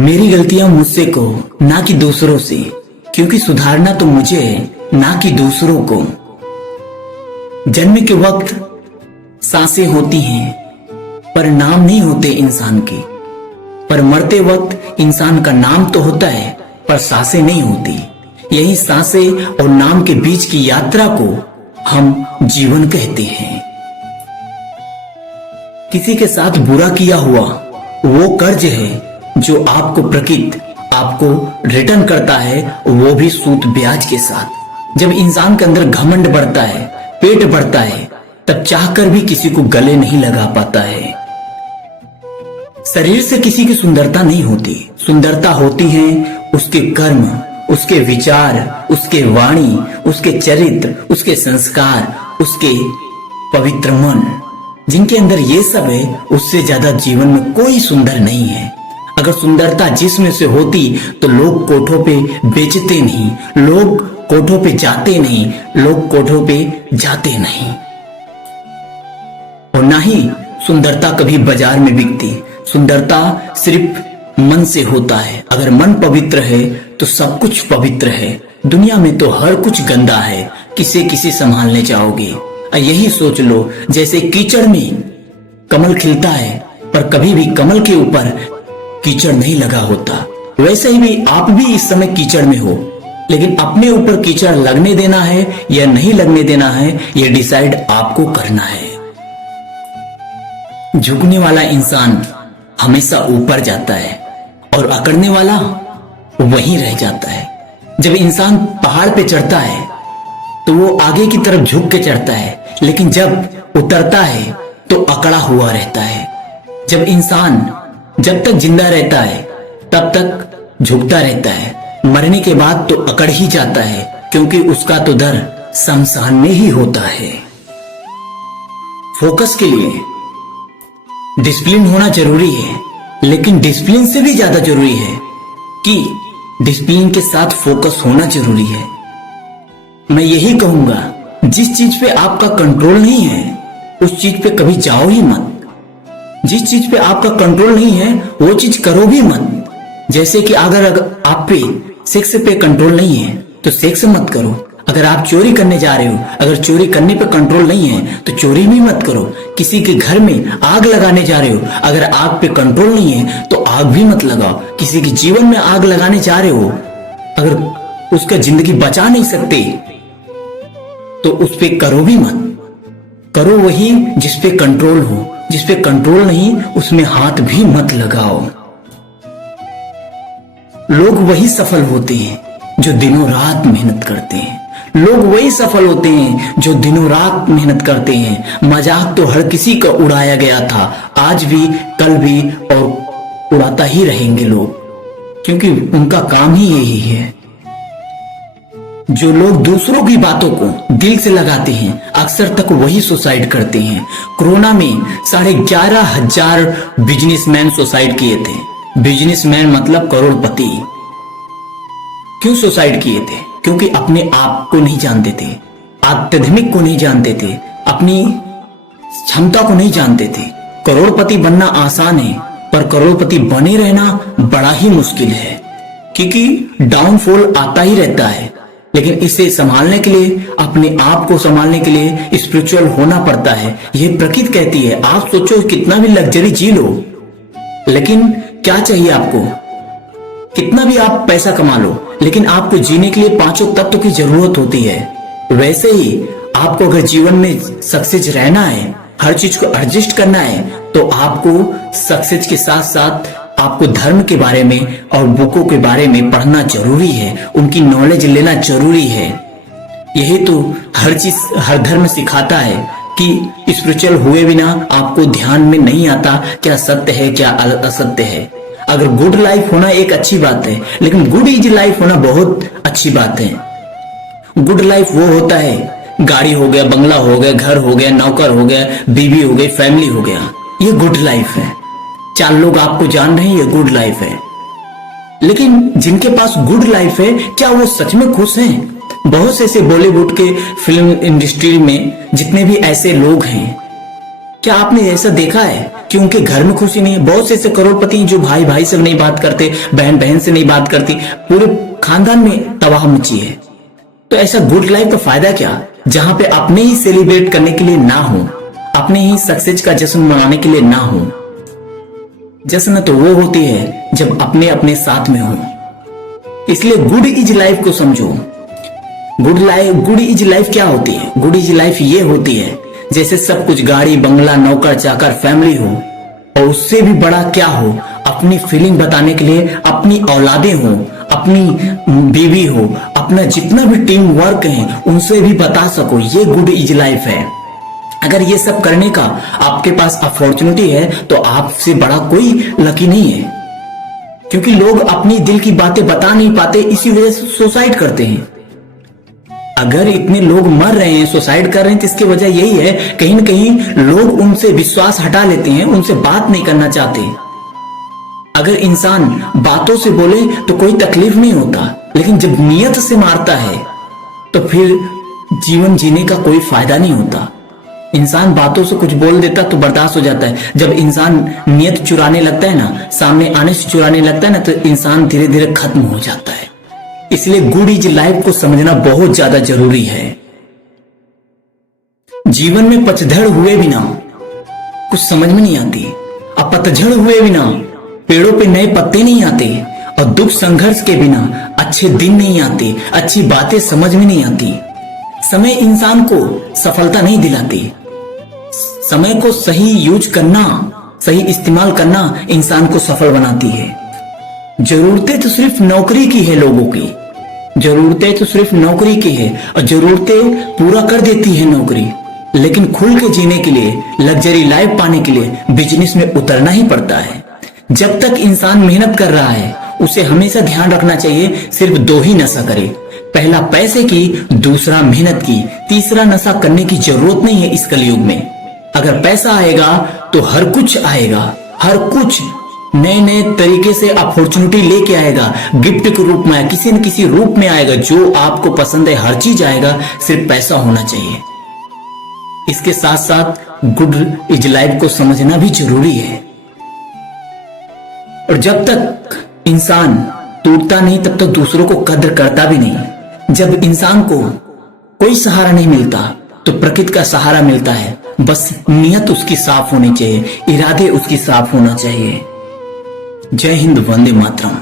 मेरी गलतियां मुझसे कहो ना कि दूसरों से, क्योंकि सुधारना तो मुझे है ना कि दूसरों को। जन्म के वक्त सांसें होती हैं पर नाम नहीं होते इंसान के, पर मरते वक्त इंसान का नाम तो होता है पर सांसें नहीं होती। यही सांसें और नाम के बीच की यात्रा को हम जीवन कहते हैं। किसी के साथ बुरा किया हुआ वो कर्ज है जो आपको प्रकृति आपको रिटर्न करता है, वो भी सूद ब्याज के साथ। जब इंसान के अंदर घमंड बढ़ता है, पेट बढ़ता है, तब चाहकर भी किसी को गले नहीं लगा पाता है। शरीर से किसी की सुंदरता नहीं होती, सुंदरता होती है उसके कर्म, उसके विचार, उसके वाणी, उसके चरित्र, उसके संस्कार, उसके पवित्र मन। जिनके अंदर ये सब है उससे ज्यादा जीवन में कोई सुंदर नहीं है। अगर सुंदरता जिस्म से होती तो लोग कोठों पे बेचते नहीं, लोग कोठों पे जाते नहीं, लोग कोठों पे जाते नहीं। और ना ही सुंदरता कभी बाजार में बिकती। सुंदरता सिर्फ मन से होता है। अगर मन पवित्र है तो सब कुछ पवित्र है। दुनिया में तो हर कुछ गंदा है, किसे संभालने जाओगे। यही सोच लो, जैसे कीचड़ में कमल खिलता है पर कभी भी कमल के ऊपर कीचड़ नहीं लगा होता, वैसे ही भी आप भी इस समय कीचड़ में हो, लेकिन अपने ऊपर कीचड़ लगने देना है या नहीं लगने देना है, यह डिसाइड आपको करना है। झुकने वाला इंसान हमेशा ऊपर जाता है और अकड़ने वाला वहीं रह जाता है। जब इंसान पहाड़ पे चढ़ता है तो वो आगे की तरफ झुक के चढ़ता है, लेकिन जब उतरता है तो अकड़ा हुआ रहता है। जब इंसान जब तक जिंदा रहता है तब तक झुकता रहता है, मरने के बाद तो अकड़ ही जाता है, क्योंकि उसका तो दर शमशान में ही होता है। फोकस के लिए डिसिप्लिन होना जरूरी है, लेकिन डिसिप्लिन से भी ज्यादा जरूरी है कि डिसिप्लिन के साथ फोकस होना जरूरी है। मैं यही कहूंगा, जिस चीज पे आपका कंट्रोल नहीं है उस चीज पे कभी जाओ ही मत। जिस चीज पे आपका कंट्रोल नहीं है वो चीज करो भी मत। जैसे कि अगर आप पे सेक्स पे कंट्रोल नहीं है तो सेक्स मत करो। अगर आप चोरी करने जा रहे हो, अगर चोरी करने पे कंट्रोल नहीं है तो चोरी भी मत करो। किसी के घर में आग लगाने जा रहे हो, अगर आग पे कंट्रोल नहीं है तो आग भी मत लगाओ। किसी के जीवन में आग लगाने जा रहे हो, अगर उसका जिंदगी बचा नहीं सकते तो उस पे करो भी मत। करो वही जिस पे कंट्रोल हो, जिस पे कंट्रोल नहीं उसमें हाथ भी मत लगाओ। लोग वही सफल होते हैं जो दिनों रात मेहनत करते हैं। लोग वही सफल होते हैं जो दिनों रात मेहनत करते हैं। मजाक तो हर किसी का उड़ाया गया था, आज भी, कल भी और उड़ाता ही रहेंगे लोग, क्योंकि उनका काम ही यही है। जो लोग दूसरों की बातों को दिल से लगाते हैं अक्सर तक वही सुसाइड करते हैं। कोरोना में 11,500 बिजनेसमैन सुसाइड किए थे। बिजनेसमैन मतलब करोड़पति। क्यों सुसाइड किए थे? क्योंकि अपने आप को नहीं जानते थे, आध्यात्मिक को नहीं जानते थे, अपनी क्षमता को नहीं जानते थे। करोड़पति बनना आसान है पर करोड़पति बने रहना बड़ा ही मुश्किल है, क्योंकि डाउनफॉल आता ही रहता है। लेकिन इसे संभालने के लिए, अपने आप को संभालने के लिए स्पिरिचुअल होना पड़ता है। यह प्रकृति कहती है। आप सोचो कितना भी लग्जरी जी लो, लेकिन क्या चाहिए आपको? कितना भी आप पैसा कमा लो, लेकिन आपको जीने के लिए 5 तत्व की जरूरत होती है। वैसे ही आपको अगर जीवन में सक्सेस रहना है, हर चीज को एडजस्ट करना है, तो आपको सक्सेस के साथ साथ आपको धर्म के बारे में और बुकों के बारे में पढ़ना जरूरी है, उनकी नॉलेज लेना जरूरी है। यही तो हर चीज, हर धर्म सिखाता है कि स्पिरिचुअल हुए बिना आपको ध्यान में नहीं आता क्या सत्य है क्या असत्य है। अगर गुड लाइफ होना एक अच्छी बात है, लेकिन गुड इजी लाइफ होना बहुत अच्छी बात है। गुड लाइफ वो होता है, गाड़ी हो गया, बंगला हो गया, घर हो गया, नौकर हो गया, बीवी हो गई, फैमिली हो गया, ये गुड लाइफ है। 4 लोग आपको जान रहे हैं, ये गुड लाइफ है। लेकिन जिनके पास गुड लाइफ है, क्या वो सच में खुश हैं? बहुत से ऐसे बॉलीवुड के फिल्म इंडस्ट्री में जितने भी ऐसे लोग हैं क्या आपने ऐसा देखा है कि उनके घर में खुशी नहीं है? बहुत से ऐसे करोड़पति हैं जो भाई भाई से नहीं बात करते, बहन बहन से नहीं बात करती, पूरे खानदान में तबाह मची है। तो ऐसा गुड लाइफ का फायदा क्या, जहां पे अपने ही सेलिब्रेट करने के लिए ना हो, अपने ही सक्सेस का जश्न मनाने के लिए ना हो। जश्न तो वो होती है जब अपने अपने साथ में हो। इसलिए गुड इज लाइफ को समझो। गुड इज लाइफ क्या होती है? गुड इज लाइफ ये होती है जैसे सब कुछ गाड़ी बंगला नौकर चाकर फैमिली हो, और उससे भी बड़ा क्या हो, अपनी फीलिंग बताने के लिए अपनी औलादें हो, अपनी बीवी हो, अपना जितना भी टीम वर्क है उनसे भी बता सको। ये गुड इज लाइफ है। अगर ये सब करने का आपके पास अपॉर्चुनिटी है तो आपसे बड़ा कोई लकी नहीं है, क्योंकि लोग अपनी दिल की बातें बता नहीं पाते, इसी वजह से सुसाइड करते हैं। अगर इतने लोग मर रहे हैं, सुसाइड कर रहे हैं, तो इसकी वजह यही है कहीं ना कहीं लोग उनसे विश्वास हटा लेते हैं, उनसे बात नहीं करना चाहते। अगर इंसान बातों से बोले तो कोई तकलीफ नहीं होता, लेकिन जब नियत से मारता है तो फिर जीवन जीने का कोई फायदा नहीं होता। इंसान बातों से कुछ बोल देता तो बर्दाश्त हो जाता है, जब इंसान नियत चुराने लगता है ना, सामने आने से चुराने लगता है ना, तो इंसान धीरे धीरे खत्म हो जाता है। इसलिए गुड इज लाइफ को समझना बहुत ज्यादा जरूरी है। जीवन में पतझड़ हुए बिना कुछ समझ में नहीं आती, अब पतझड़ हुए बिना पेड़ों पे नए पत्ते नहीं आते, और दुख संघर्ष के बिना अच्छे दिन नहीं आते, अच्छी बातें समझ में नहीं आती। समय इंसान को सफलता नहीं दिलाती, समय को सही यूज करना, सही इस्तेमाल करना इंसान को सफल बनाती है। जरूरतें तो सिर्फ नौकरी की है, लोगों की जरूरतें तो सिर्फ नौकरी की है, और जरूरतें पूरा कर देती है नौकरी, लेकिन खुल के जीने के लिए, लग्जरी लाइफ पाने के लिए बिजनेस में उतरना ही पड़ता है। जब तक इंसान मेहनत कर रहा है उसे हमेशा ध्यान रखना चाहिए सिर्फ दो ही नशा करे, पहला पैसे की, दूसरा मेहनत की, तीसरा नशा करने की जरूरत नहीं है इस कलयुग में। अगर पैसा आएगा तो हर कुछ आएगा, हर कुछ नए नए तरीके से अपॉर्चुनिटी लेके आएगा, गिफ्ट के रूप में, किसी न किसी रूप में आएगा। जो आपको पसंद है हर चीज आएगा, सिर्फ पैसा होना चाहिए। इसके साथ साथ गुड इज लाइफ को समझना भी जरूरी है। और जब तक इंसान टूटता नहीं तब तक दूसरों को कद्र करता भी नहीं। जब इंसान को कोई सहारा नहीं मिलता तो प्रकृति का सहारा मिलता है। बस नियत उसकी साफ होनी चाहिए, इरादे उसकी साफ होना चाहिए। जय हिंद, वंदे मातरम।